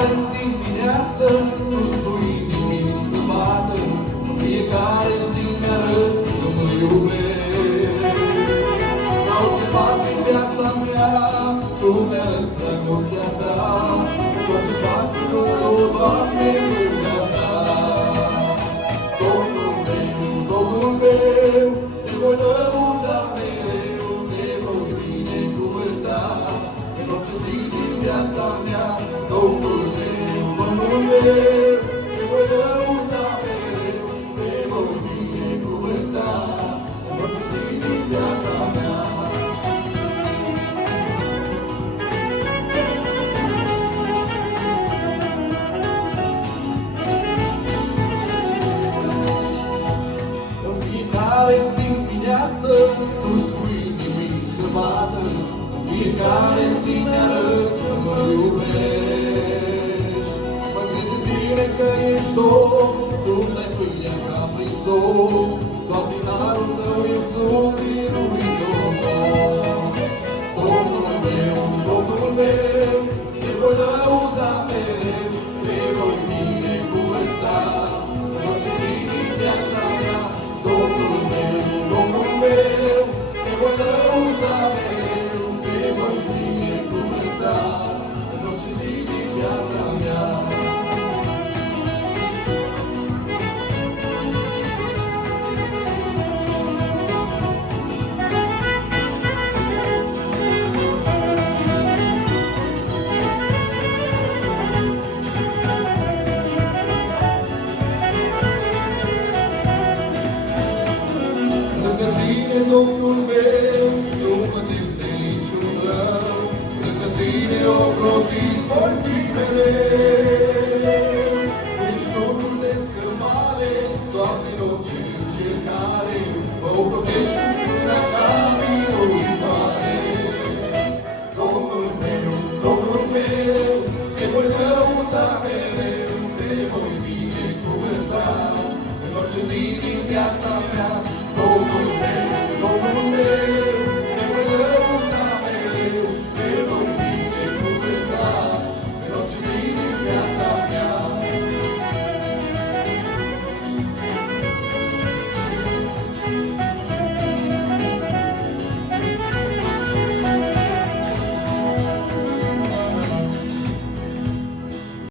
fiecare dimineață tu spui nimic să bată, în fiecare zi mi-arăți că mă iubești. La orice pas din viața mea, tu mi-arăți dragostea ta, tot ce fac tu, o Doamne, lumea ta. Domnul meu, te voi lăuda mereu, te voi binecuvânta, în orice zi din viața mea. Domnul meu, te voi lăuda mereu, te voi binecuvânta, în orice zi din viața mea. În fiecare dimineață tu spui nimic să bată, în fiecare zi mi-arăți că mă iubești. Mă cred în tine că ești Domn, tu dai pâinea ca prin somn, Doamne, darul tău eu sunt biruitor. Domnul meu, te voi lăuda mereu, te voi binecuvânta, în orice zi din viața mea. Domnul meu, te voi lăuda mereu, te voi binecuvânta, în orice zi din viața mea. Lângă tine, Domnul meu, nu mă tem de niciun rău, lângă tine ocrotit voi fi mereu.